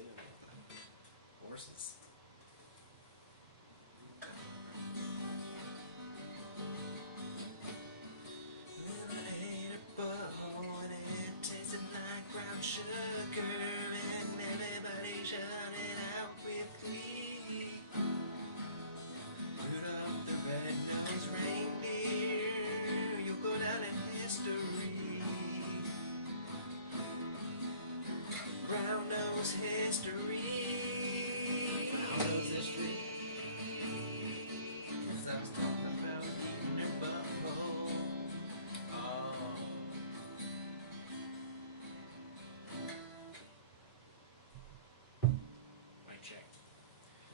too. Horses. Then I ate a butthole and it tasted like brown sugar, and everybody shouted out with glee. Rudolph the red-nosed reindeer, you'll go down in history. Brown-nose history. Brown-nose history. 'Cause I was talking about eating her butthole. Oh. Mic check.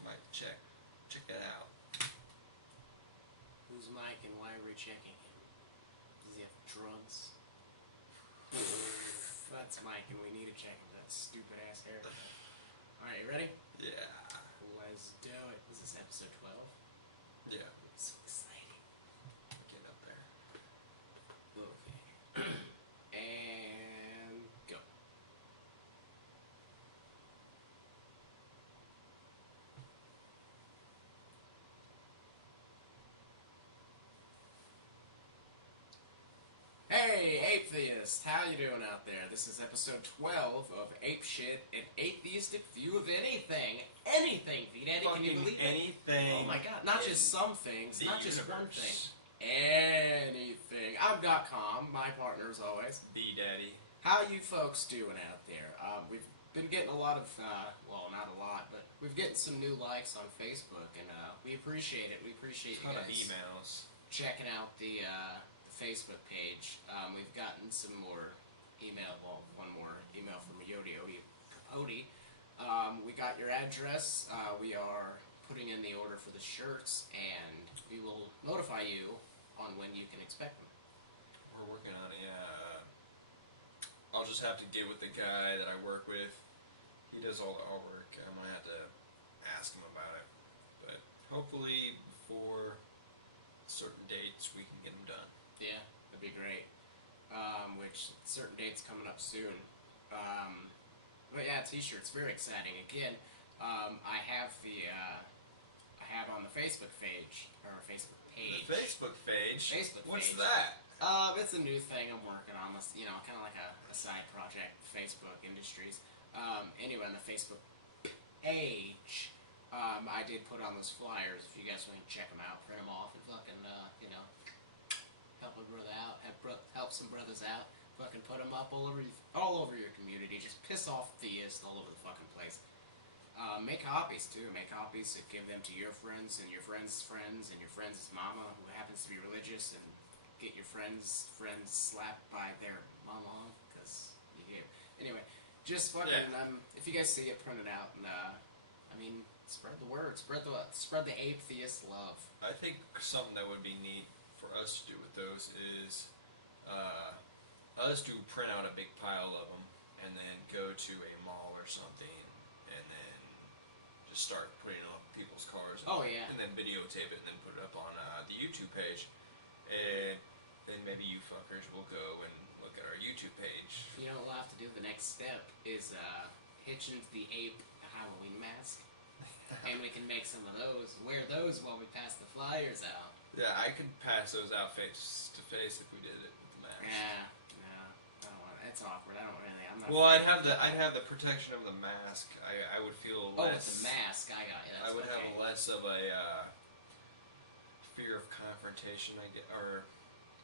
Mic check. Check it out. Who's Mike and why are we checking him? Does he have drugs? That's Mike and we need to check him. That stupid ass haircut. Alright, you ready? Yeah. Let's do it. Is this episode 12? Yeah. So exciting. Get up there. Okay. And go. Hey, atheist! How you doing out there? This is episode 12 of Ape Shit, an atheistic view of anything. Anything, V-Daddy, can you believe it? Anything. Oh my god, not just some things, not just one universe. thing. Anything. I'm DotCom, my partner as always. B-Daddy. How you folks doing out there? We've been getting a lot of, well, not a lot, but we've getting some new likes on Facebook, and we appreciate it. We appreciate you Ton of guys emails. checking out the Facebook page. We've gotten some more email, well, one more email from Yodi Capote. We got your address. We are putting in the order for the shirts, and we will notify you on when you can expect them. We're working on it, yeah. I'll just have to get with the guy that I work with. He does all the artwork. I'm going to have to ask him about it. But hopefully before certain dates we can get them done. Yeah, that'd be great. Which certain dates coming up soon. But yeah, t-shirts, very exciting. Again, I have on the Facebook page, or Facebook page. The Facebook page? Facebook What's page. that? It's a new thing I'm working on. It's, kind of like a side project, Facebook Industries. Anyway, on the Facebook page, I did put on those flyers. If you guys want to check them out, print them off, and fucking, help a brother out, help some brothers out. Fucking put them up all over your community. Just piss off theists all over the fucking place. Make copies too. Make copies and give them to your friends and your friends' friends and your friends' mama who happens to be religious, and get your friends slapped by their mama because you gave. Anyway, just fucking. If you guys see it, print it out and spread the word. Spread the atheist love. I think something that would be neat for us to do with those is us do print out a big pile of them and then go to a mall or something and then just start putting it on people's cars. And then videotape it and then put it up on the YouTube page. And then maybe you fuckers will go and look at our YouTube page. You know, we'll have to do the next step is hitch into the ape Halloween mask. And we can make some of those, wear those while we pass the flyers out. Yeah, I could pass those out face to face if we did it with the mask. Yeah, no, I don't want it. It's awkward. I'm not. Well, I'd have the protection of the mask. I would feel less. Oh, with the mask, I got you. I would have less of a fear of confrontation. Or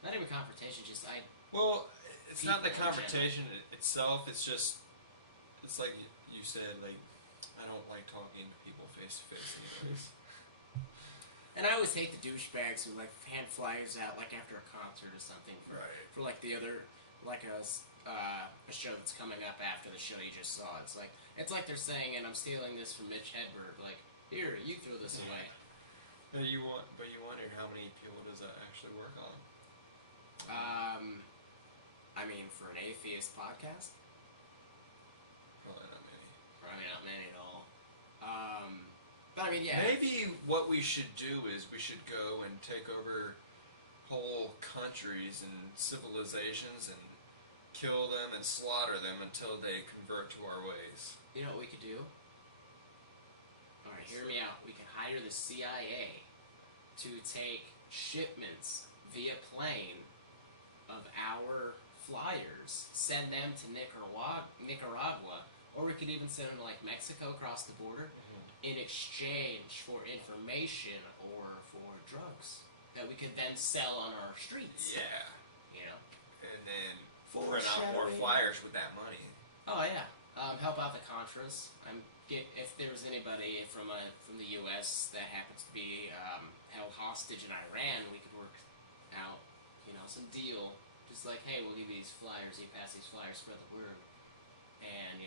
not even confrontation. Just Well, it's not the confrontation itself. It's just like you said. Like I don't like talking to people face to face, anyways. And I always hate the douchebags who hand flyers out after a concert or something for like the other a show that's coming up after the show you just saw. It's like they're saying, and I'm stealing this from Mitch Hedberg. Like, here, you throw this away. But you wonder how many people does that actually work on? For an atheist podcast, Probably not many. probably not many at all. But yeah. Maybe what we should do is we should go and take over whole countries and civilizations and kill them and slaughter them until they convert to our ways. You know what we could do? Alright, hear me out. We can hire the CIA to take shipments via plane of our flyers, send them to Nicaragua, or we could even send them to like Mexico across the border in exchange for information or for drugs that we could then sell on our streets. Yeah. You know? And then print out more flyers with that money. Oh yeah. Help out the Contras. If there's anybody from the U.S. that happens to be held hostage in Iran, we could work out, some deal. Just like, hey, we'll give you these flyers. You pass these flyers, spread the word, and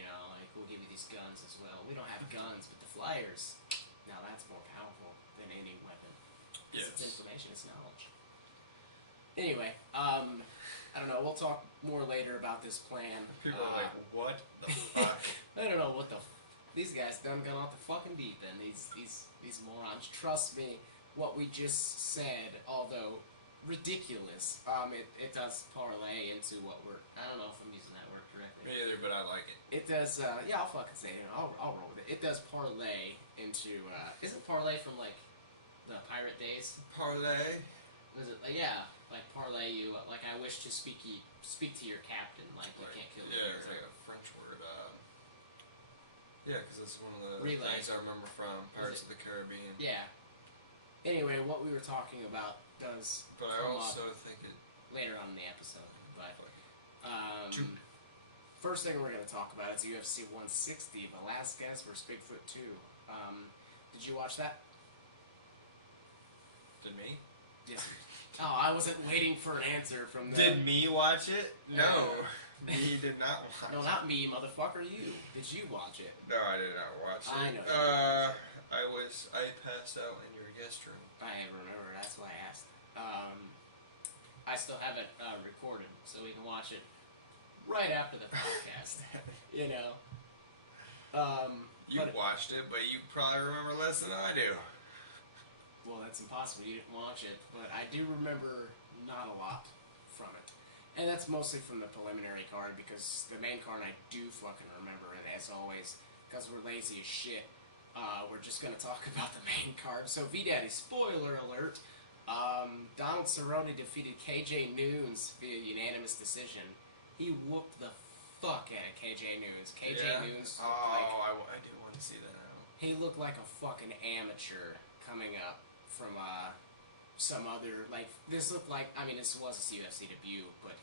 we'll give you these guns as well. We don't have guns, but the flyers. Now that's more powerful than any weapon. Yes. It's information. It's knowledge. Anyway, I don't know. We'll talk more later about this plan. People are like, what the fuck? I don't know what the. These guys done gone off the fucking deep end. These morons. Trust me, what we just said, although ridiculous, it does parlay into what we're. I don't know if I'm using that word correctly. Me either, but I like it. It does. Yeah, I'll fucking say it. I'll roll with it. It does parlay into. Isn't parlay from like the pirate days? Parlay. Was it? Yeah, like parlay you. Like I wish to speak to your captain. Like you can't kill me. Yeah, it's like a French word. Yeah, because it's one of the things I remember from Pirates of the Caribbean. Yeah. Anyway, what we were talking about does. But I also think it later on in the episode. But first thing we're going to talk about is UFC 160, Velasquez versus Bigfoot 2. Did you watch that? Did me? Yes. Oh, I wasn't waiting for an answer from the... Did me watch it? No. Me did not watch it. No, not me, motherfucker, you. Did you watch it? No, I did not watch it. I know. I passed out in your guest room. I remember, that's why I asked. I still have it recorded, so we can watch it right after the podcast. You watched it, but you probably remember less than I do. Well, that's impossible. You didn't watch it, but I do remember not a lot from it. And that's mostly from the preliminary card, because the main card I do fucking remember, and as always, because we're lazy as shit, we're just going to talk about the main card. So, V-Daddy, spoiler alert, Donald Cerrone defeated KJ Noons via unanimous decision. He whooped the fuck out of KJ Noons. Noons looked I do want to see that now. He looked like a fucking amateur coming up from some other, like, this looked like, I mean, this was a UFC debut, but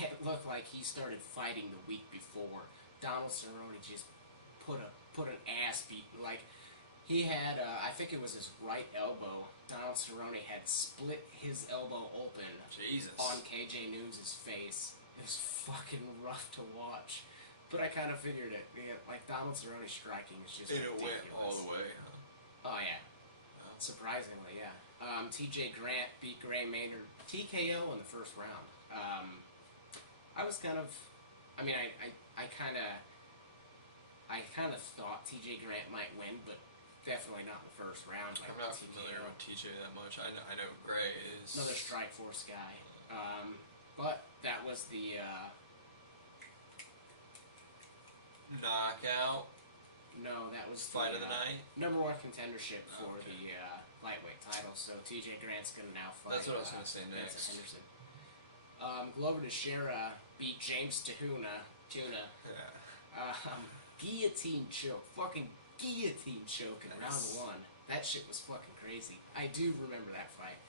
it looked like he started fighting the week before. Donald Cerrone just put an ass beat. Like, he had, I think it was his right elbow. Donald Cerrone had split his elbow open on KJ Noons' face. It was fucking rough to watch. But I kind of figured it. Yeah, like, Donald Cerrone striking is just ridiculous. And it went all the way, huh? Oh, yeah. Surprisingly, yeah. TJ Grant beat Gray Maynard TKO in the first round. I was kind of, I mean, I kind of thought TJ Grant might win, but definitely not in the first round. I'm not familiar with TJ that much. I know Gray is another Strikeforce guy. But that was the knockout. No, that was fight of the night. Number one contendership for the lightweight title. So TJ Grant's gonna now fight. That's what I was gonna say next. Henderson. Glover Teixeira beat James Tuna. Yeah. Guillotine choke. Fucking guillotine choke in round one. That shit was fucking crazy. I do remember that fight.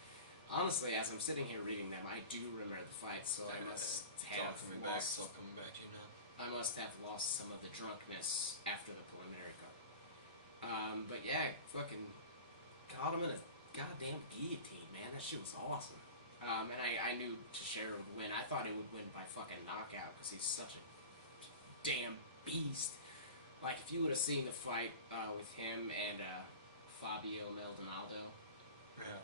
Honestly, as I'm sitting here reading them, I do remember the fight. So I must have lost. It's all coming back to you now. I must have lost some of the drunkenness after the preliminary card. But yeah, fucking got him in a goddamn guillotine, man. That shit was awesome. And I knew Teixeira would win. I thought he would win by fucking knockout because he's such a damn beast. Like, if you would have seen the fight with him and Fabio Maldonado. Yeah.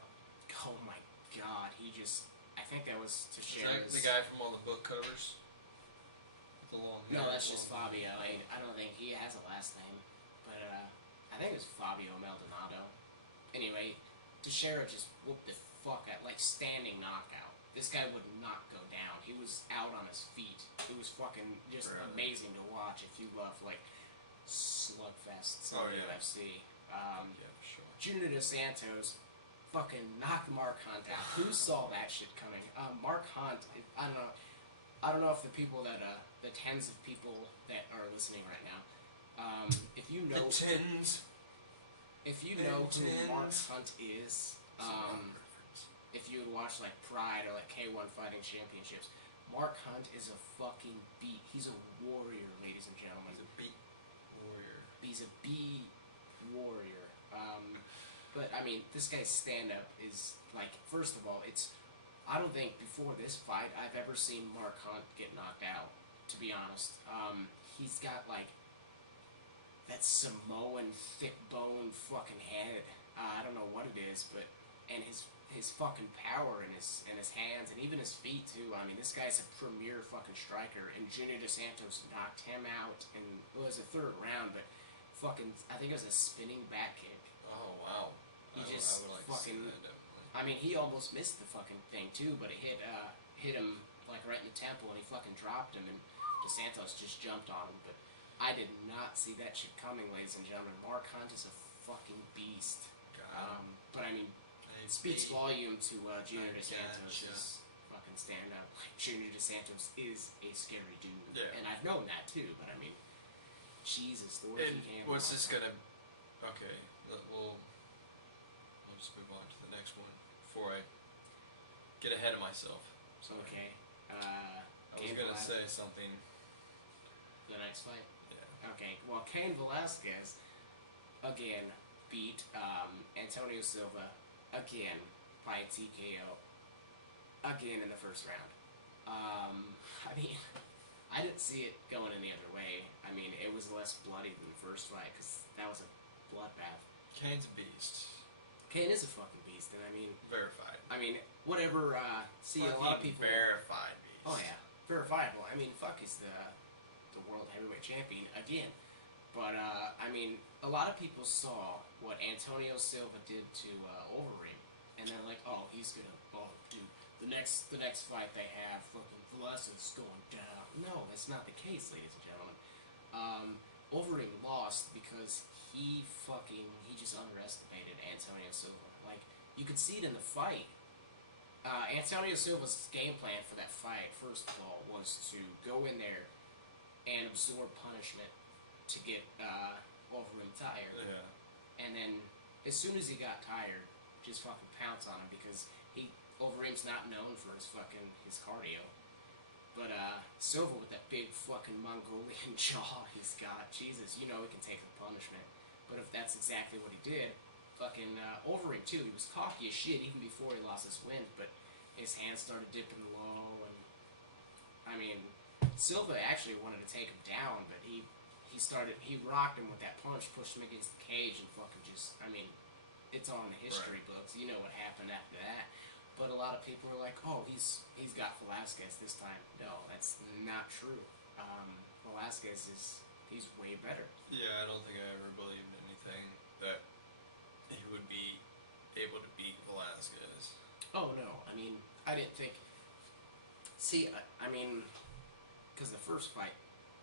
Oh my god, he just... I think that was Is Teixeira's... that the guy from all the book covers? The long hair. No, that's just Fabio. I don't think he has a last name. But I think it was Fabio Maldonado. Anyway, Teixeira just whooped the fuck out, like standing knockout. this guy would not go down. He was out on his feet. It was fucking just amazing to watch if you love like slugfests in the UFC. For sure. Junior Dos Santos fucking knocked Mark Hunt out. Who saw that shit coming? Mark Hunt, I don't know if the people that the tens of people that are listening right now, if you know the tens. If you know who Mark Hunt is, if you would watch like Pride or like K1 Fighting Championships, Mark Hunt is a fucking beat. He's a warrior, ladies and gentlemen. He's a beat warrior. He's a beat warrior. But I mean, this guy's stand-up is like, first of all, I don't think before this fight I've ever seen Mark Hunt get knocked out. To be honest, he's got like that Samoan thick bone fucking head. I don't know what it is, but and his fucking power in his hands and even his feet too. I mean, this guy's a premier fucking striker, and Junior Dos Santos knocked him out in it was the third round, but fucking I think it was a spinning back kick. Oh wow! He I would like fucking. to see that, definitely. I mean, he almost missed the fucking thing too, but it hit him like right in the temple, and he fucking dropped him, and Dos Santos just jumped on him. But I did not see that shit coming, ladies and gentlemen. Mark Hunt is a fucking beast. But I mean, it speaks volume to Junior Dos Santos' fucking stand up. Like, Junior Dos Santos is a scary dude, and I've known that too. But I mean, Jesus, the way he can. What's this gonna? Okay, we'll just move on to the next one before I get ahead of myself. So okay. I was gonna say something. The next fight. Yeah. Okay. Well, Cain Velasquez again beat Antonio Silva again by TKO again in the first round. I mean, I didn't see it going any other way. I mean, it was less bloody than the first fight because that was a bloodbath. Cain's a beast. Cain is a fucking beast, and I mean, verified. I mean, whatever. See, a lot of people verified beast. Oh yeah, verifiable. I mean, fuck, he's the world heavyweight champion again. But I mean, a lot of people saw what Antonio Silva did to Overeem, and they're like, oh, he's gonna, dude, the next fight they have, fucking Velasquez going down. No, that's not the case, ladies and gentlemen. Overeem lost because he just underestimated Antonio Silva. Like, you could see it in the fight. Antonio Silva's game plan for that fight, first of all, was to go in there and absorb punishment to get Overeem tired. Yeah. And then, as soon as he got tired, just fucking pounce on him because Overeem's not known for his cardio. But Silva with that big fucking Mongolian jaw he's got, Jesus, you know he can take the punishment. But if that's exactly what he did, fucking Overeem too, he was cocky as shit even before he lost his wind, but his hands started dipping low, and I mean, Silva actually wanted to take him down, but he rocked him with that punch, pushed him against the cage, and fucking just, I mean, it's on the history books. You know what happened after that. But a lot of people are like, oh, he's got Velasquez this time. No, that's not true. Velasquez he's way better. Yeah, I don't think I ever believed anything that he would be able to beat Velasquez. Oh, no. I mean, I didn't think... See, I mean, because the first fight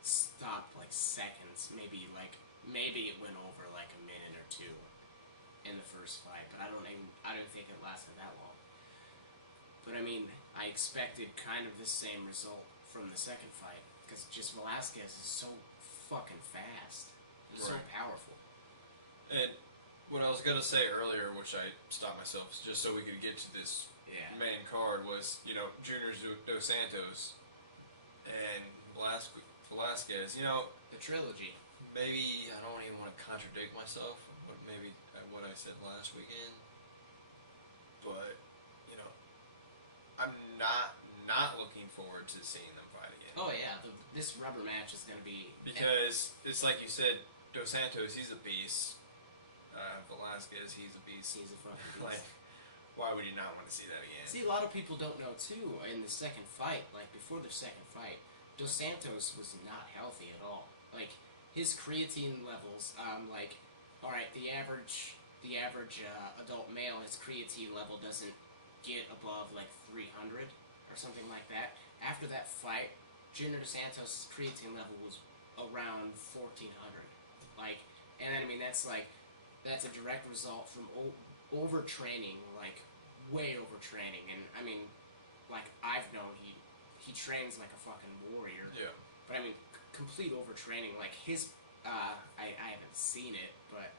stopped like seconds. Maybe it went over like a minute or two in the first fight. But I didn't think it lasted that long. But I mean, I expected kind of the same result from the second fight. Because just Velasquez is so fucking fast. So powerful. And what I was going to say earlier, which I stopped myself, just so we could get to this main card, was, Junior Dos Santos and Velasquez. The trilogy. Maybe I don't even want to contradict myself, but maybe what I said last weekend. But, I'm not looking forward to seeing them fight again. Oh yeah, this rubber match is going to be... Because it's like you said, Dos Santos, he's a beast. Velasquez, he's a beast. He's a fucking beast. Like, why would you not want to see that again? See, a lot of people don't know too. In the second fight, like before the second fight, Dos Santos was not healthy at all. Like his creatine levels, all right, the average adult male, his creatine level doesn't get above like 300. or something like that. After that fight, Junior Dos Santos' creatine level was around 1400. Like, and then I mean that's a direct result from overtraining, like way overtraining. And I mean, like I've known he trains like a fucking warrior. Yeah. But I mean, complete overtraining. Like his, I haven't seen it, but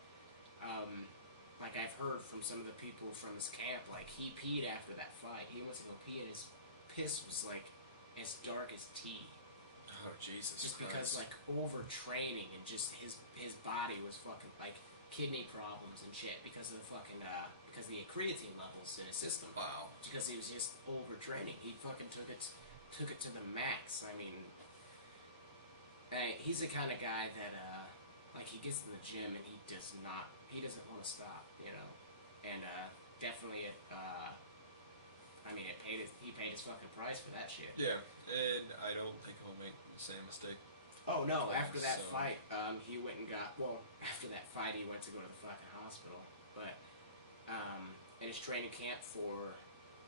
like I've heard from some of the people from his camp, like he peed after that fight. He went to go pee, and his piss was like as dark as tea. Oh Jesus! Just Christ. because like overtraining and just his body was fucking like kidney problems and shit because of the fucking because of the creatine levels in his system. Wow. Because he was just overtraining. He fucking took it to the max. I mean, he's the kind of guy that like he gets in the gym and he doesn't want to stop, you know. And definitely I mean he paid his fucking price for that shit. Yeah, and I don't think he'll make the same mistake. Oh no! After that So- fight, he went and got. Well, after that fight, he went to go to the fucking hospital. But in his training camp for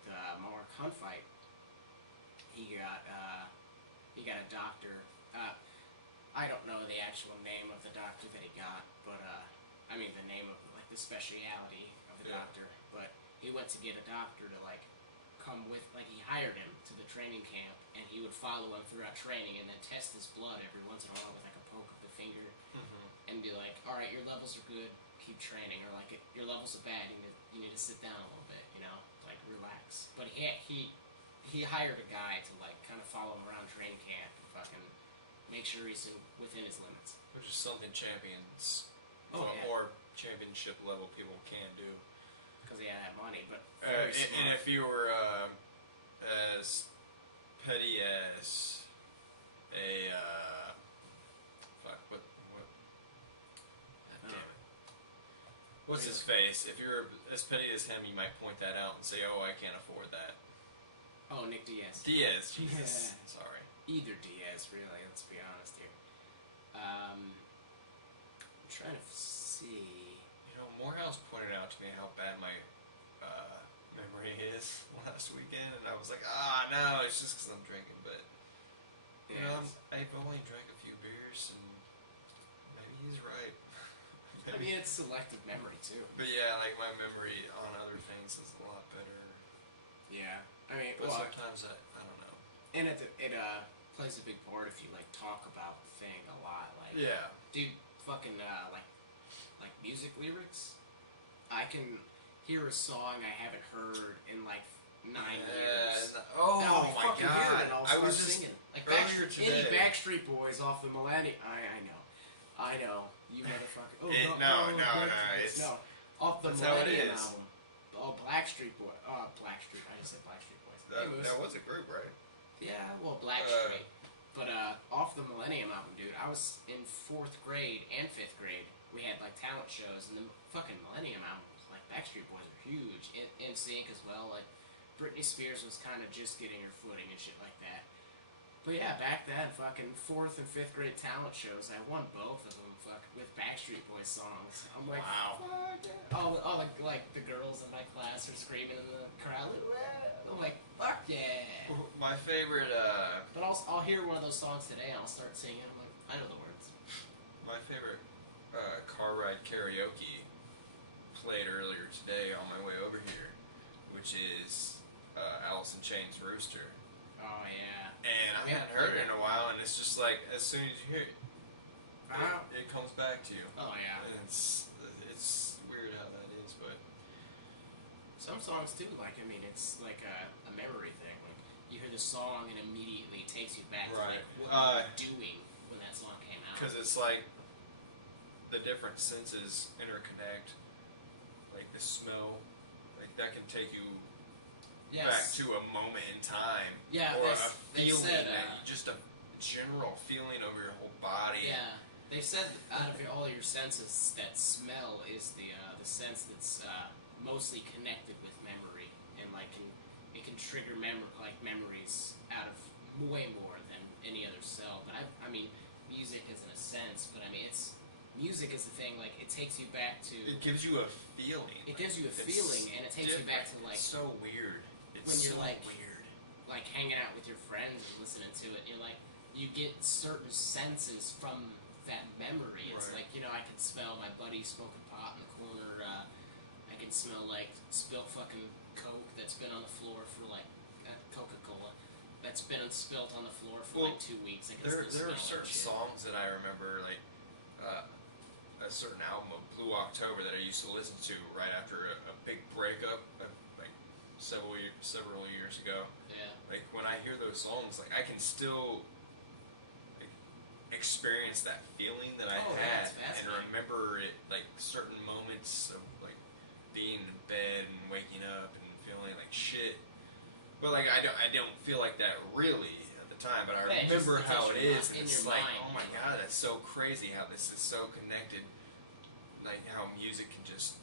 the Mark Hunt fight, he got a doctor. I don't know the actual name of the doctor that he got, but I mean the name of like the speciality of the Yeah. doctor. But he went to get a doctor to like come with, like he hired him to the training camp, and he would follow him throughout training and then test his blood every once in a while with like a poke of the finger and be like, all right, your levels are good, keep training, or like your levels are bad, you need to sit down a little bit, you know, like relax. But he hired a guy to like kind of follow him around training camp and fucking make sure he's within his limits. Which is something champions Yeah. or championship level people can do. Because they had that money, but And if you were as petty as a fuck, what damn it, what's his face? If you're as petty as him, you might point that out and say, "Oh, I can't afford that." Oh, Nick Diaz. Diaz, Jesus, Yeah. sorry. Either Diaz, really. Let's be honest here. I'm trying to see. You know, Morehouse pointed out to me how bad my memory is last weekend, and I was like, no, it's just because I'm drinking. But you know, I've only drank a few beers, and maybe he's right. I mean, it's selective memory too. But yeah, like my memory on other things is a lot better. Yeah, I mean, But well, sometimes I don't know. and it plays a big part if you like talk about the thing a lot. Like, Yeah. dude, fucking like music lyrics. I can hear a song I haven't heard in like 9 years. Oh And I'll be my fucking hear it god! and I'll I start was just singing. Like earlier any today. Backstreet Boys off the Millennium. I know. You motherfucker. Oh No, no. Off the that's how it Millennium is. album. Oh, Blackstreet Boy. Blackstreet. I just said Blackstreet Boys. Anyways. That was a group, right? Yeah, well, Blackstreet. But off the Millennium album, dude, I was in 4th grade and 5th grade. We had like talent shows, and the fucking Millennium album was like Backstreet Boys are huge. In sync as well. Like Britney Spears was kind of just getting her footing and shit like that. But yeah, back then, fucking 4th and 5th grade talent shows, I won both of them, with Backstreet Boys songs. I'm like, Wow. fuck yeah. All the girls in my class are screaming in the crowd. I'm like, fuck yeah. My favorite, But I'll hear one of those songs today and I'll start singing. I'm like, I know the words. my favorite car ride karaoke played earlier today on my way over here, which is Alice in Chains' Rooster. Oh yeah. And I hadn't heard it in a while, and it's just like as soon as you hear it, it comes back to you. Oh yeah. And it's weird how that is, but Some songs too, like I mean, it's like a memory thing. Like you hear the song and immediately takes you back to like what you were doing when that song came out. because it's like the different senses interconnect, like the smell, like that can take you back to a moment in time, Yeah, or they a feeling, said, just a general feeling over your whole body. Yeah, they said out of all your senses, that smell is the sense that's mostly connected with memory, and like it can trigger memories out of way more than any other cell. But I mean, music isn't a sense, but I mean music is the thing. Like it takes you back to. It gives you a feeling. It gives you a feeling, and it takes you back to like it's so weird. It's when you're so like weird. like like hanging out with your friends and listening to it, you're like, you get certain senses from that memory. It's Right. like, you know, I can smell my buddy smoking pot in the corner. I can smell like spilt fucking Coke that's been on the floor for like Coca-Cola that's been spilt on the floor for like 2 weeks. I can There still are smell certain that shit. songs that I remember, like a certain album of Blue October that I used to listen to right after a big breakup, like several years ago. Yeah. Like when I hear those songs, like I can still like, experience that feeling that I had that's and fascinating. remember it, like certain moments of like being in bed and waking up and feeling like shit. But like I don't feel like that really at the time. But I Yeah, remember it's how just it is, and in it's your like, mind. oh my god, that's so crazy how this is so connected. Like how music can just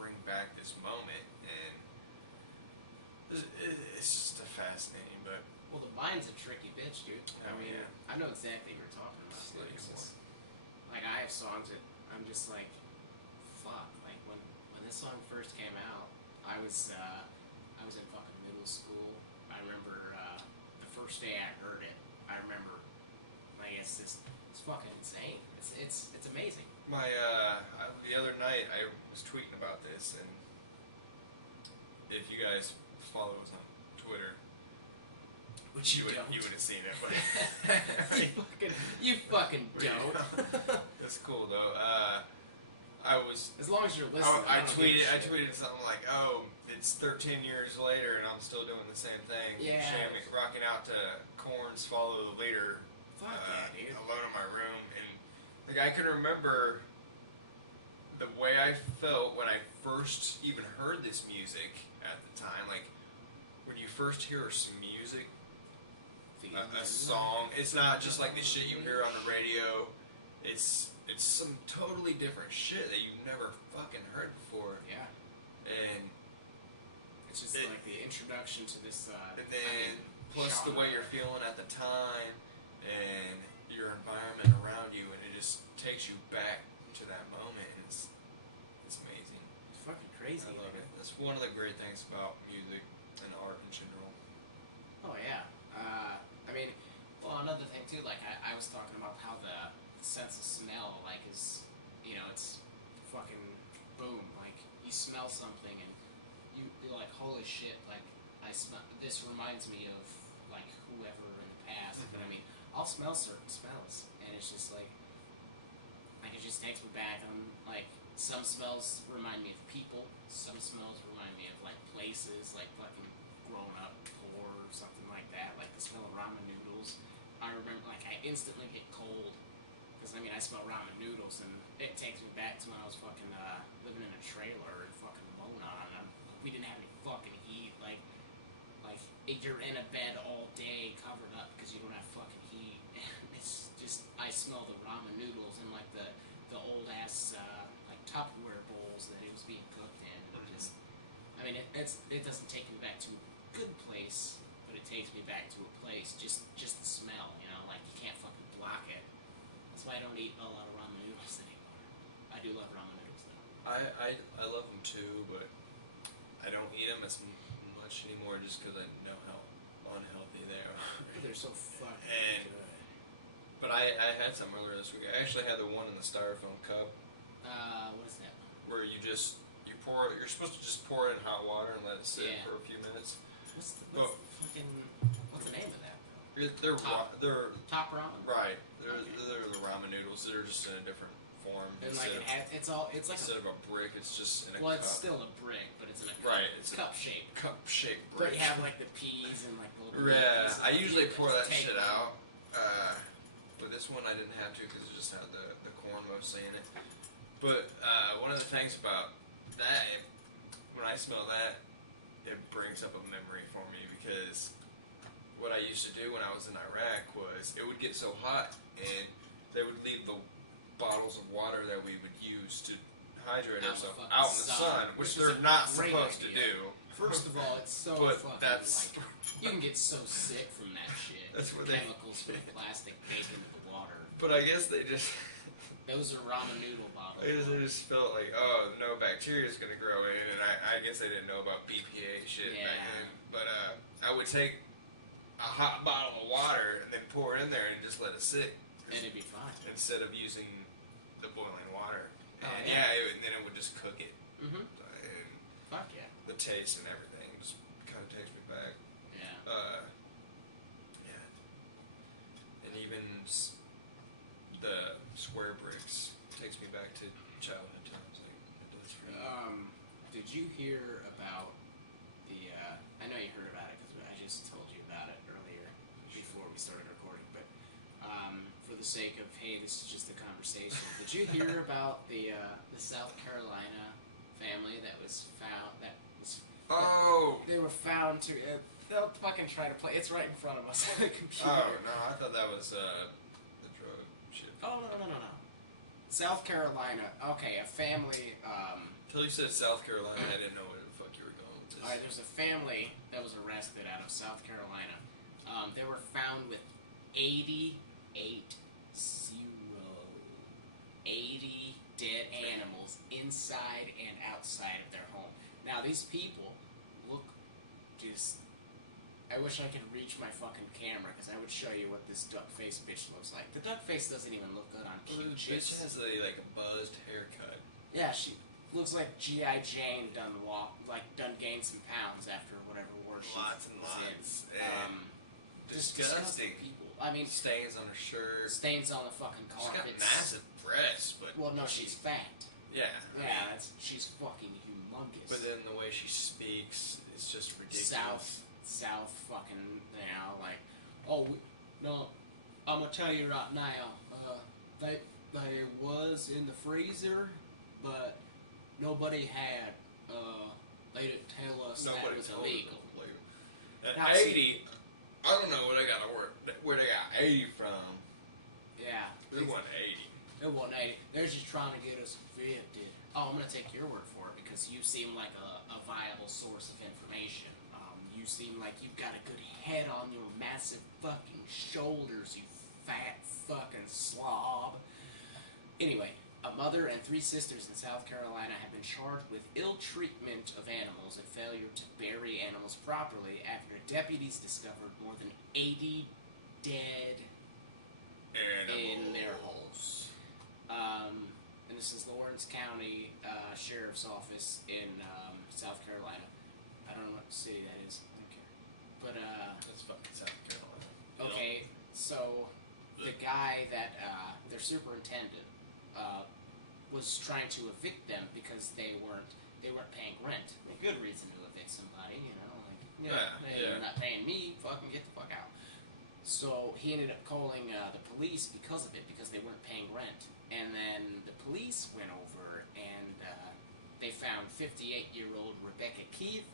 bring back this moment, and it's just a fascinating. But Well, the mind's a tricky bitch, dude. I Oh, mean, yeah. I know exactly what you're talking about. It's Dude. like, It's just, like I have songs that I'm just like, fuck. Like when this song first came out, I was in fucking middle school. I remember the first day I heard it. I remember, like it's fucking insane. It's amazing. my the other night I was tweeting about this, and if you guys follow us on Twitter, Which you would don't. have seen it. But you fucking don't. That's cool though. I was. As long as you're listening. I don't give a tweeted. I shit. tweeted something like, "Oh, it's 13 years later, and I'm still doing the same thing. Yeah. Jamming, rocking out to Korn's "Follow the Leader." Fuck yeah, dude. Alone in my room, and like I can remember the way I felt when I first even heard this music at the time. Like when you first hear some music, a song. It's not just like the shit you hear on the radio. It's some totally different shit that you've never fucking heard before. Yeah. And It's just like the introduction to this. and then plus the genre. way you're feeling at the time and your environment around you, and it just takes you back to that moment. And it's amazing. It's fucking crazy. I love it. That's one of the great things about music and art in general. Oh yeah. I mean, well, another thing too. Like I was talking about how the sense of smell, like, is, you know, it's fucking boom. Like you smell something and you're like, holy shit. Like I smell. This reminds me of like whoever in the past. But I mean, I'll smell certain smells, and it's just like it just takes me back. Like some smells remind me of people. Some smells remind me of like places, like fucking grown up poor or something like that. Like the smell of ramen noodles. I remember, like, I instantly get cold because I mean I smell ramen noodles, and it takes me back to when I was fucking living in a trailer in fucking Mona. And we didn't have any fucking heat. Like you're in a bed all day covered up because you don't have fucking heat. And it's just, I smell the ramen noodles and like the old ass like Tupperware bowls that it was being cooked in. Just, I mean, it doesn't take me back to a good place, but it takes me back to a place. Just the smell, you know, like you can't fucking block it. That's why I don't eat a lot of ramen noodles anymore. I do love ramen noodles though. I love them too, but I don't eat them as much anymore just because I know how unhealthy they are. They're so fucking And- good. But I had some earlier this week. I actually had the one in the styrofoam cup What is that? where you're supposed to just pour it in hot water and let it sit Yeah. for a few minutes. What's the name of that though? They're Top ramen. right. They're Okay. the ramen noodles that are just in a different form. And like it's like instead of a brick, it's just in a well, cup. it's still a brick, but it's in a cup, Right, it's a cup shape. cup-shaped But brick. you have like the peas and like the little. Yeah, pieces, I like, usually you pour just that take shit them. out. But this one I didn't have to because it just had the corn mostly in it. But one of the things about that, when I smell that, it brings up a memory for me because what I used to do when I was in Iraq was it would get so hot and they would leave the bottles of water that we would use to hydrate Out in the ourselves fucking out in the sun, sun, which which is they're a not great supposed to idea. do. First of all, it's so But fucking that's like you can get so sick from that shit. That's what they- Chemicals from plastic baked into the water. But I guess they just Those are ramen noodle bottles. I just felt like, oh, no bacteria is going to grow in, and I guess they didn't know about BPA shit back Yeah. then. But I would take a hot bottle of water and then pour it in there and just let it sit. And it'd be fine. Instead of using the boiling water. And Oh, yeah. and then it would just cook it. Mm-hmm. And Fuck yeah. the taste and everything just kind of takes me back. Yeah. Yeah. And even the square bricks takes me back to childhood times. Like, it does for me. Did you hear about the? I know you heard about it because I just told you about it earlier before we started recording. But for the sake of this is just a conversation. Did you hear about the South Carolina family that was found? They were found to. They'll fucking try to play. It's right in front of us on the computer. Oh no, I thought that was the drug shit. Oh no. South Carolina. Okay, a family. Until you said South Carolina, I didn't know where the fuck you were going with this. Alright, there's a family that was arrested out of South Carolina. They were found with 80 dead animals inside and outside of their home. Now, these people look just... I wish I could reach my fucking camera because I would show you what this duck-faced bitch looks like. The duck face doesn't even look good on Well, cute the chicks. bitch has a buzzed haircut. Yeah, she looks like G.I. Jane done gained some pounds after whatever war she Lots and was lots. in. Just disgusting people. I mean, stains on her shirt. stains on the fucking She's got carpets. massive breasts, but Well, no, she's fat. yeah. Yeah, she's fucking humongous. But then the way she speaks is just ridiculous. South fucking, no, I'm gonna tell you right now, they was in the freezer, but nobody had, they didn't tell us that Nobody was told us illegal. it was legal. And Now, 80, I don't know where they got 80 from. Yeah. It wasn't 80. It wasn't 80. They're just trying to get us convicted. Oh, I'm going to take your word for it because you seem like a viable source of information. You seem like you've got a good head on your massive fucking shoulders, you fat fucking slob. Anyway, a mother and 3 sisters in South Carolina have been charged with ill treatment of animals and failure to bury animals properly after deputies discovered more than 80 dead in their holes. And this is Lawrence County Sheriff's Office in South Carolina. I don't know what city that is. I don't care. But That's fucking South Carolina. okay, so the guy that their superintendent was trying to evict them because they weren't paying rent. A good reason to evict somebody, you're not paying me, fucking get the fuck out. So he ended up calling the police because of it, because they weren't paying rent. And then the police went over and they found 58-year-old Rebecca Keith,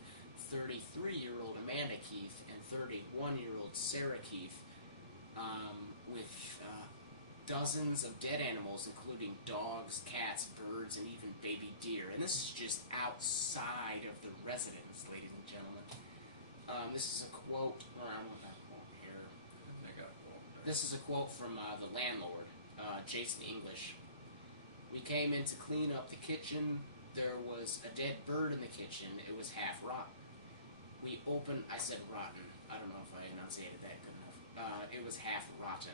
33-year-old Amanda Keith, and 31-year-old Sarah Keith, with dozens of dead animals, including dogs, cats, birds, and even baby deer. And this is just outside of the residence, ladies and gentlemen. This is a quote. I don't have a quote here. I got a quote there. This is a quote from the landlord, Jason English. We came in to clean up the kitchen. There was a dead bird in the kitchen. It was half rotten. We opened. I said rotten. I don't know if I enunciated that good enough. It was half rotten.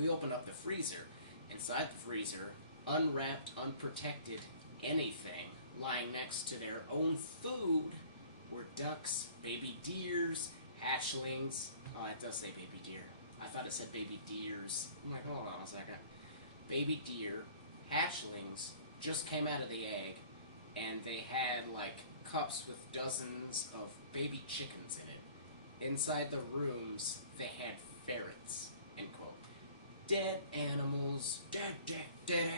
We opened up the freezer. Inside the freezer, unwrapped, unprotected, anything lying next to their own food were ducks, baby deers, hatchlings. Oh, it does say baby deer. I thought it said baby deers. I'm like, hold on a second. Baby deer, hatchlings, just came out of the egg, and they had cups with dozens of baby chickens in it. Inside the rooms, they had ferrets. End quote. Dead animals, dead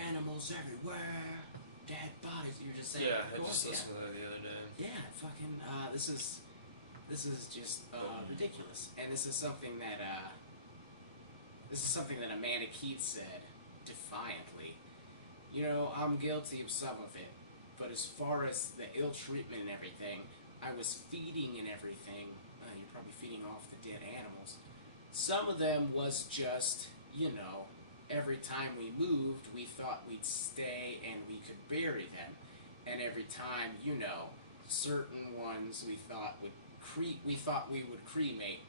animals everywhere. Dead bodies. You're just saying. Yeah, I of just course, listened to that the other day. yeah, fucking. This is just ridiculous, and this is something that Amanda Keith said defiantly. I'm guilty of some of it, but as far as the ill treatment and everything, I was feeding and everything. You're probably feeding off the dead animals. Some of them was just, every time we moved, we thought we'd stay and we could bury them. And every time, certain ones we thought we would cremate,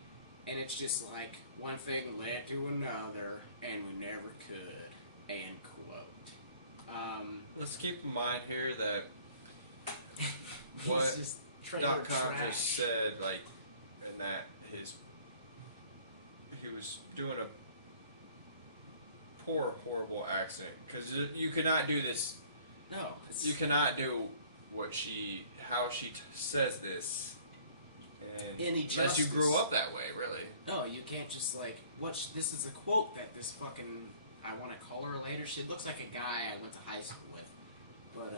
And it's just like, one thing led to another, and we never could. End quote. Let's keep in mind here that what He's just trailer DotCom trash. just said, like, and that he was doing a horrible accident, because you cannot do this. No, You cannot do how she says this, unless you grew up that way, really. No, you can't just like this is a quote that this fucking, I want to call her later. She looks like a guy I went to high school with, but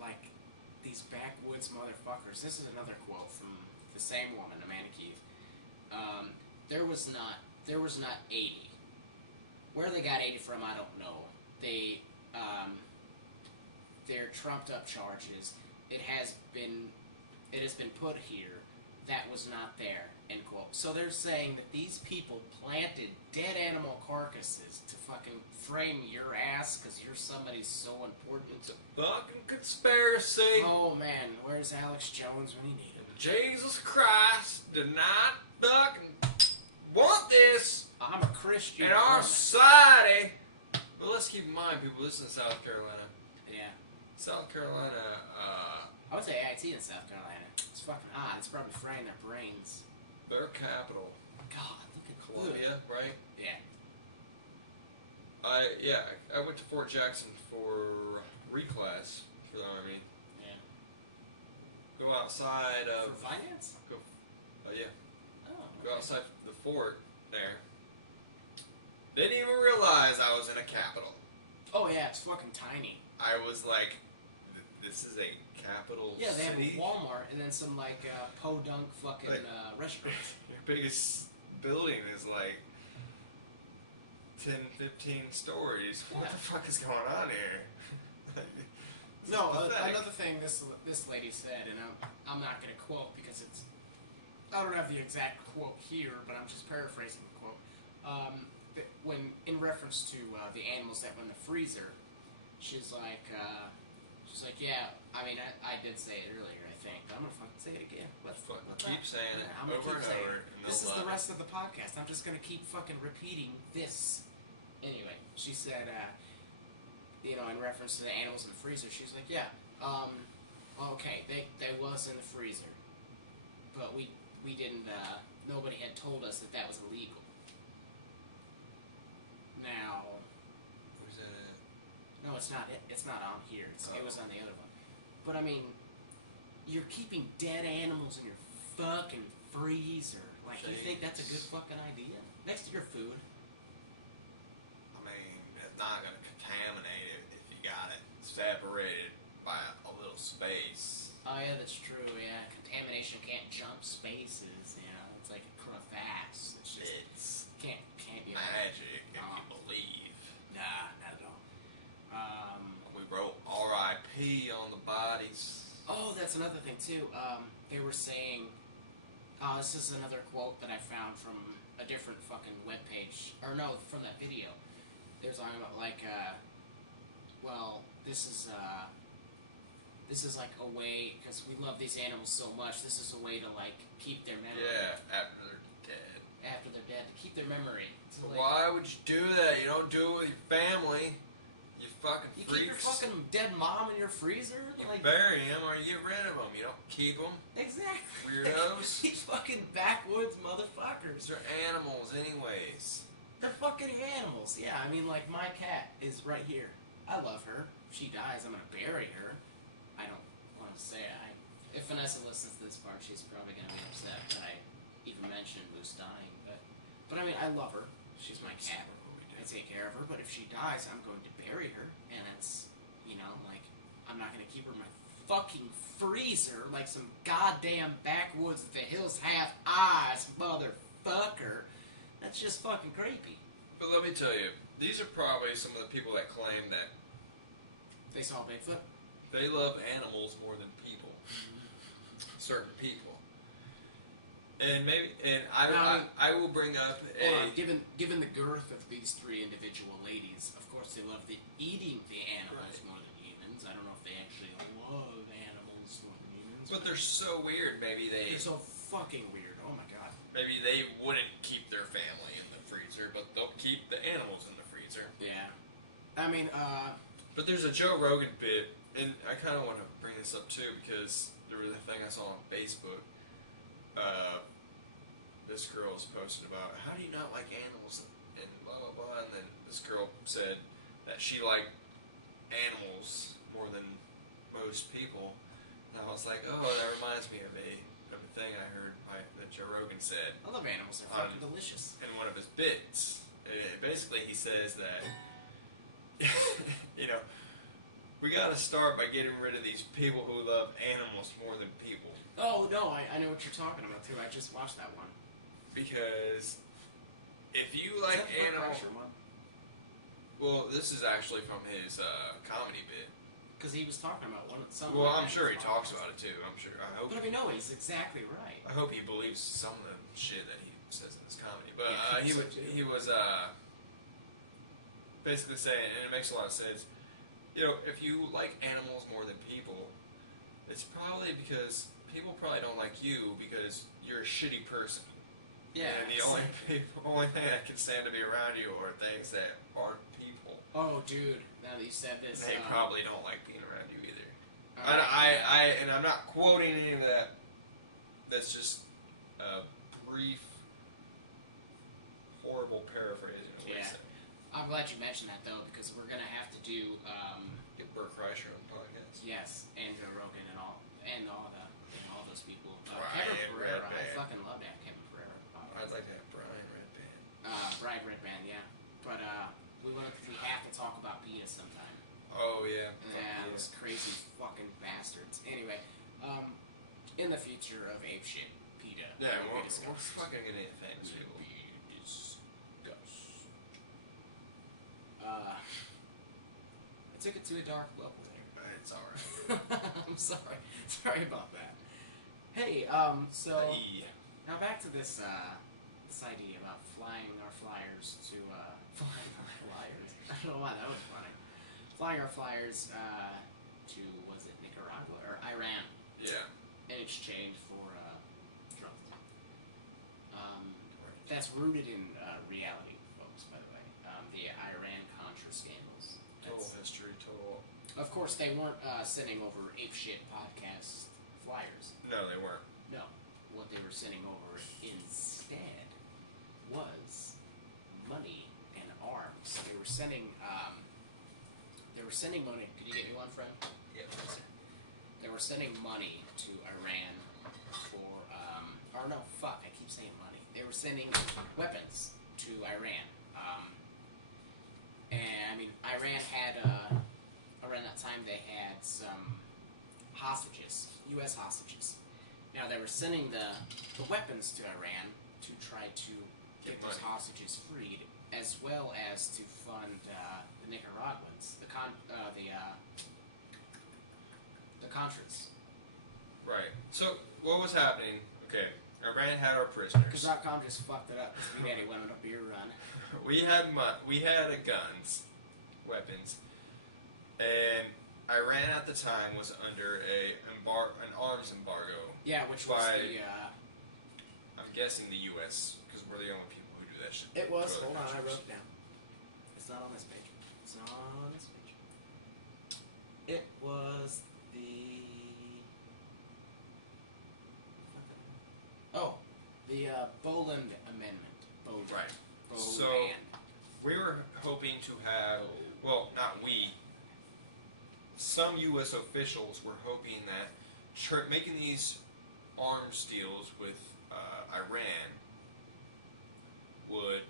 like these backwoods motherfuckers. This is another quote from the same woman, Amanda Keith. There was not 80. Where they got 80 from, I don't know. They're trumped up charges. It has been put here. That was not there, end quote. So they're saying that these people planted dead animal carcasses to fucking frame your ass because you're somebody so important. It's a fucking conspiracy. Oh man, where's Alex Jones when you need him? Jesus Christ did not fucking want this I'm a Christian. in our woman. society. But let's keep in mind, people, listen to South Carolina. Yeah. South Carolina, I would say IT in South Carolina. It's fucking hot. It's probably frying their brains. their capital, God, look at Columbia, right? Yeah. I went to Fort Jackson for reclass for the Army. Yeah. Go outside of... For finance? Yeah. Oh. Go okay. outside the fort there. Didn't even realize I was in a capital. Oh yeah, it's fucking tiny. I was like, this is a capital Yeah, they city? have a Walmart and then some like podunk fucking Like- restaurants. Your biggest building is like 10, 15 stories. What the fuck is going on here? This No, is pathetic. another thing this lady said, and I'm not gonna quote because I don't have the exact quote here, but I'm just paraphrasing the quote. When in reference to the animals that were in the freezer, she's like, yeah. I mean, I did say it earlier, I think, but I'm gonna fucking say it again. Let's Fucking keep saying it I'm gonna over keep and saying over. it. And This is they'll the love rest of the podcast. I'm just gonna keep fucking repeating this. Anyway, she said, in reference to the animals in the freezer, she's like, yeah, okay, they was in the freezer, but we didn't. Nobody had told us that was illegal. Now, Where's that at? no, it's not. It's not on here. It was on the other one. But I mean, you're keeping dead animals in your fucking freezer. Like, you think that's a good fucking idea? Next to your food. I mean, it's not going to contaminate it if you got it separated by a little space. Oh yeah, that's true. Yeah, contamination can't jump spaces. It's like a crevasse. It's just It's can't be magic if you believe. Nah, not at all. We wrote R.I.P. on the bodies. Oh, that's another thing too. They were saying, this is another quote that I found from a different fucking webpage, or no, from that video. They're talking about like, this is like a way, because we love these animals so much. This is a way to like keep their memory. Yeah, after they're dead. After they're dead, to keep their memory. So, like, Why would you do that? You don't do it with your family. You fucking you freaks. keep your fucking dead mom in your freezer? You Like, bury them or you get rid of them. You don't keep them. exactly. Weirdos. These fucking backwoods motherfuckers. They're animals anyways. They're fucking animals. Yeah, I mean, like, my cat is right here. I love her. If she dies, I'm gonna bury her. I don't want to say it. If Vanessa listens to this part, she's probably gonna be upset that I even mentioned Moose dying. But I mean, I love her. She's my cat. I take care of her. But if she dies, I'm going to bury her. And that's, like, I'm not gonna keep her in my fucking freezer like some goddamn backwoods of the hills have eyes, motherfucker. That's just fucking creepy. But let me tell you, these are probably some of the people that claim that They saw Bigfoot? they love animals more than people. Certain people. And I will bring up Hold on, given the girth of these three individual ladies, of course they love eating the animals more than humans. I don't know if they actually love animals more than humans. But they're so weird. Maybe they're so fucking weird. Oh my god. maybe mean, But there's a Joe Rogan bit, and I kind of want to bring this up too because there was a thing I saw on Facebook. This girl was posting about how do you not like animals and blah blah blah, and then this girl said that she liked animals more than most people. And I was like, oh, that reminds me of a thing I heard that Joe Rogan said. I love animals. They're fucking delicious. In one of his bits, basically he says that you know, we gotta start by getting rid of these people who love animals more than people. Oh no, I know what you're talking about too. I just watched that one. Because if you like animals, well, this is actually from his comedy bit. Because he was talking about some. Well, I'm sure he talks about it too. I'm sure. I hope. But I mean, no, he's exactly right. I hope he believes some of the shit that he says in his comedy. But yeah, he was basically saying, and it makes a lot of sense. You know, if you like animals more than people, it's probably because people probably don't like you because you're a shitty person. Yeah. And the only thing that can stand to be around you are things that aren't people. Oh, dude! Now that you said this, they probably don't like being around you either. Right. And I'm not quoting any of that. That's just a brief, horrible paraphrasing of what he said. I'm glad you mentioned that though, because we're gonna have to do. Get Bert Kreischer on the podcast. Yes, and Joe Rogan and all those people. Brian Kevin Pereira, Redband. I fucking love that Kevin Pereira. I'd like to have Brian Redband. Brian Redband, yeah. But we have to talk about PETA sometime. Oh yeah. Yeah, those crazy fucking bastards. Anyway, in the future of ape shit, PETA. Yeah, we're fucking gonna get famous people. I took it to a dark level there. It's alright. I'm sorry. Sorry about that. Hey, so now back to this idea about flying our flyers to flying our flyers. I don't know why that was funny. Flying our flyers to was it Nicaragua or Iran? Yeah. In exchange for drugs. That's rooted in reality, folks. By the way, the Iran-Contra scandals. Total history, total. Of course, they weren't sending over apeshit podcast flyers. No, they weren't. No, what they were sending over instead was money and arms. They were sending. Money. Could you get me one, friend? Yeah. They were sending money to Iran for. Or no, fuck! I keep saying money. They were sending weapons to Iran. And I mean, Iran had around that time they had some hostages, U.S. hostages. Now they were sending the weapons to Iran to try to get those hostages freed, as well as to fund the Nicaraguans, the Contras. Right. So what was happening? Okay, Iran had our prisoners. Because DotCom just fucked it up. Because we went on a beer run. We had guns, weapons, and Iran at the time was under an arms embargo. Yeah, which was I'm guessing the U.S. because we're the only people who do that shit. It was. Hold on, I wrote it down. It's not on this page. It's not on this page. It was the Boland Amendment. Boland. Right. Boland. So we were hoping to have, well, not we. Some U.S. officials were hoping that making these arms deals with Iran would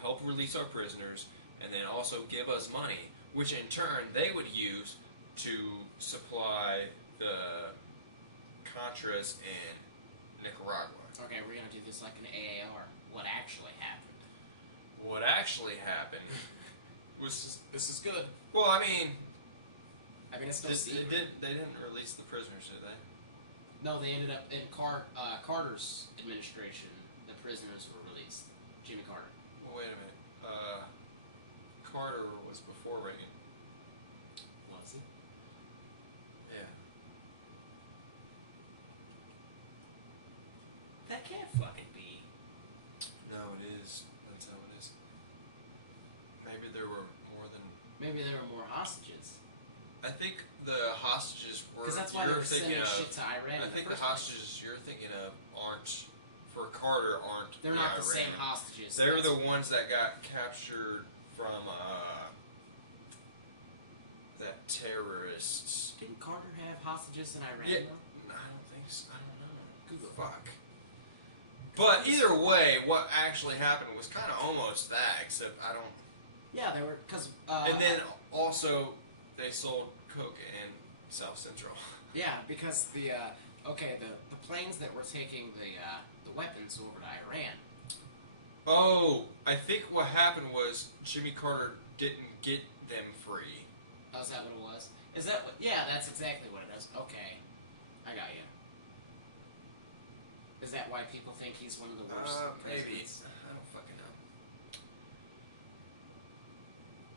help release our prisoners and then also give us money, which in turn they would use to supply the Contras in Nicaragua. Okay, we're going to do this like an AAR. What actually happened? What actually happened was... This is good. Well, I mean, it's still secret. They didn't release the prisoners, did they? No, they ended up in Carter's administration. The prisoners were released. Jimmy Carter. Well, wait a minute. Carter was before Reagan. Was he? Yeah. That can't fucking be. No, it is. That's how it is. Maybe there were more than... Maybe maybe there were more hostages. I think the hostages were. Because that's why they were sending shit to Iran. I think the hostages you're thinking of aren't, for Carter, aren't. They're not the same hostages. They're the ones that got captured from that terrorists. Didn't Carter have hostages in Iran? Yeah. Though? I don't think so. I don't know. Who the fuck? But either way, what actually happened was kind of almost that, except I don't. Yeah, they were because. And then also, they sold coke in South Central. Yeah, because the planes that were taking the weapons over to Iran. Oh, I think what happened was Jimmy Carter didn't get them free. Oh, is that what it was? Is that what? Yeah, that's exactly what it is. Okay, I got you. Is that why people think he's one of the worst maybe. presidents? I don't fucking know.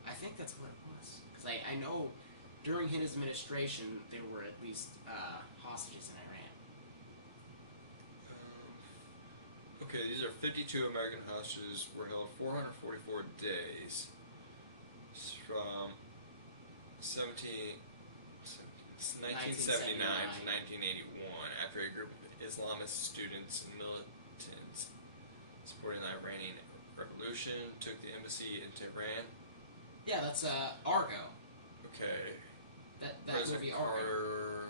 I think that's what it was. Because I know during his administration there were at least hostages in Iran. Okay, these are 52 American hostages were held 444 days from 1979 to 1981 after a group of Islamist students and militants supporting the Iranian Revolution took the embassy in Tehran. Yeah, that's Argo. Okay. That President movie Argo. Carter.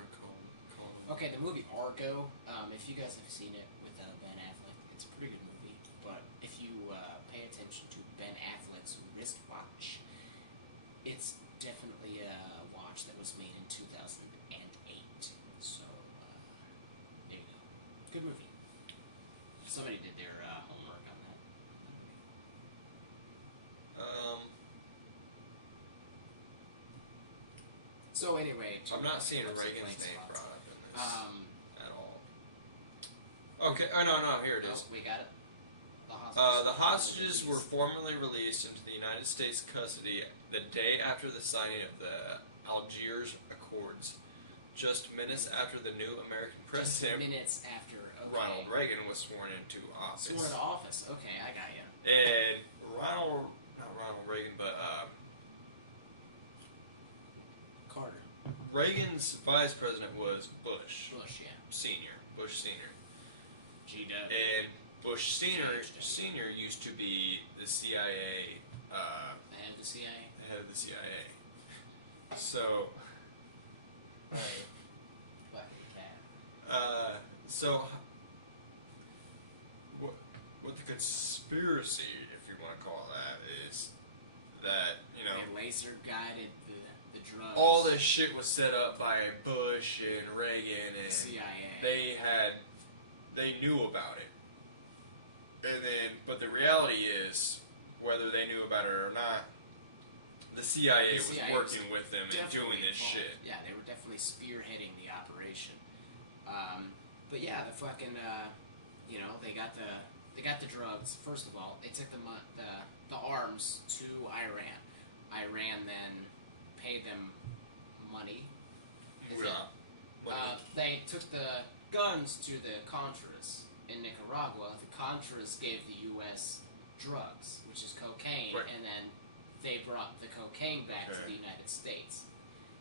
Okay, the movie Argo. If you guys have seen it with Ben Affleck, it's a pretty good movie. But if you pay attention to Ben Affleck's wristwatch, it's definitely a watch that was made in 2008. So there you go. Good movie. Somebody did their homework on that. So anyway, I'm not seeing Reagan's name brought up in this at all. Okay, oh no, here it is. We got it. The hostages were formally released into the United States custody the day after the signing of the Algiers Accords, just minutes after the new American president, minutes after Ronald Reagan, was sworn into office. Sworn into office. Okay, I got you. And not Ronald Reagan, but Carter. Reagan's vice president was Bush. Bush, yeah. Bush Senior. GW. And Bush Senior used to be the CIA. Head of the CIA. Head of the CIA. So. Fucking cat. So. What the conspiracy, if you want to call it that, is that, you know. They laser guided the drugs. All this shit was set up by Bush and Reagan and CIA. They knew about it. And then, but the reality is, whether they knew about it or not, the CIA was working with them and doing this shit. Yeah, they were definitely spearheading the operation. But yeah, the fucking, they got the drugs. First of all, they took the arms to Iran. Iran then paid them money. They took the guns to the Contras in Nicaragua. The Contras gave the U.S. drugs, which is cocaine, right. And then they brought the cocaine back to the United States.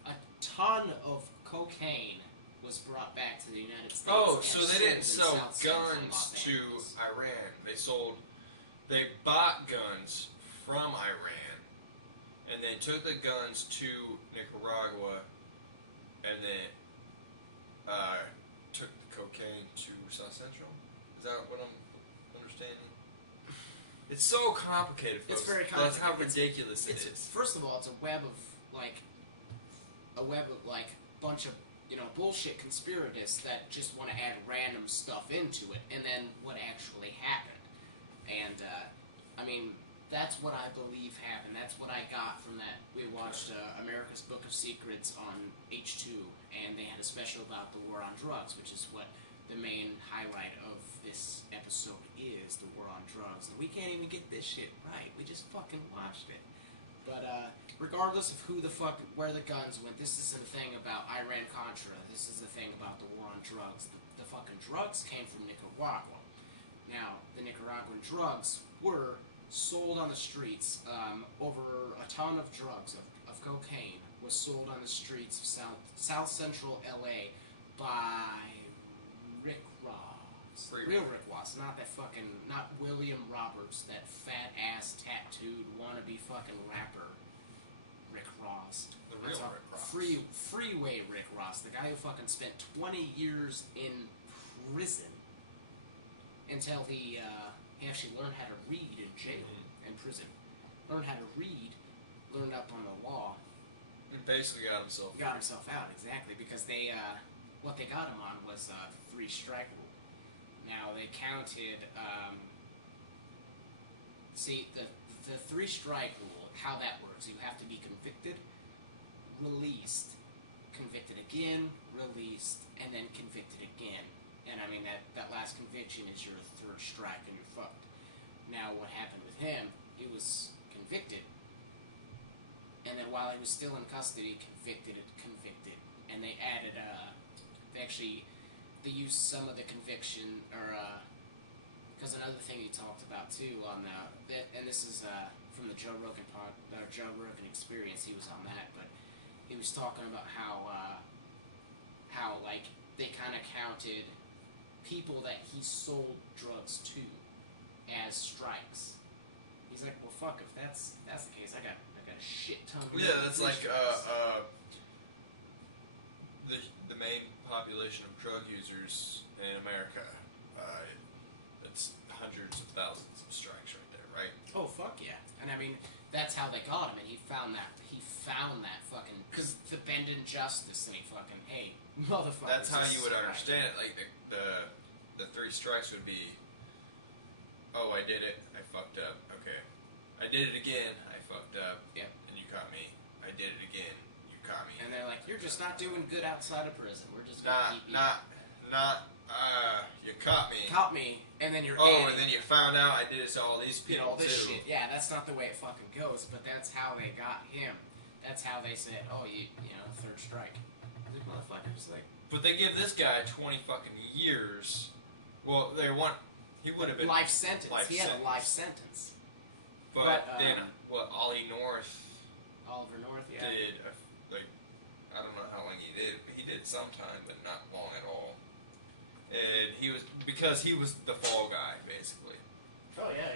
A ton of cocaine was brought back to the United States. Oh, so they didn't sell guns to Iran. They bought guns from Iran, and then took the guns to Nicaragua, and then took the cocaine to South Central. Is that what I'm understanding? It's so complicated, folks. It's very complicated. That's how ridiculous it is. First of all, it's a web of bunch of bullshit conspiratists that just want to add random stuff into it, and then what actually happened. And that's what I believe happened. That's what I got from that. We watched America's Book of Secrets on H2, and they had a special about the war on drugs, which is what the main highlight of this episode is, the war on drugs. And we can't even get this shit right. We just fucking watched it. But regardless of where the guns went, this is the thing about Iran-Contra. This is the thing about the war on drugs. The fucking drugs came from Nicaragua. Now, the Nicaraguan drugs were sold on the streets, over a ton of drugs, of cocaine was sold on the streets of South Central LA by Rick Ross. Real Rick Ross, not William Roberts, that fat ass tattooed wannabe fucking rapper Rick Ross. The real Rick Ross. Freeway Rick Ross, the guy who fucking spent 20 years in prison until he actually learned how to read in jail and prison. Learned how to read, learned up on the law. And basically got himself out, exactly, because they what they got him on was the 3-strike rule. Now they counted the 3-strike rule, how that works. You have to be convicted, released, convicted again, released, and then convicted again. And I mean, that last conviction is your 3rd strike and you're fucked. Now, what happened with him, he was convicted, and then while he was still in custody, convicted, and they added, they used some of the conviction, because another thing he talked about too on and this is from the Joe Rogan Experience, he was on that, but he was talking about how like they kind of counted people that he sold drugs to as strikes. He's like, well, fuck, if that's the case, I got a shit ton of that's like the main population of drug users in America. It's hundreds of thousands of strikes right there, right? Oh, fuck yeah. And I mean, that's how they got him, and he found that fucking, because the bend in justice, and he fucking, hey, motherfucker. That's how you would understand it. Like, the 3 strikes would be, oh, I did it, I fucked up, okay. I did it again, I fucked up, yep. And you caught me. I did it again, you caught me. And they're like, you're just not doing good outside of prison. We're just gonna keep you. You caught me. Caught me, and then you're and then you found out I did it to all these people, all this shit. Yeah, that's not the way it fucking goes, but that's how they got him. That's how they said, oh, you know, 3rd strike. This motherfucker's like... But they give this guy 20 fucking years. Well, he would have been... Life sentence. He had a life sentence. But then, Oliver North, yeah. did, I don't know how long he did, but he did some time, but not long at all. And because he was the fall guy, basically. Oh, yeah,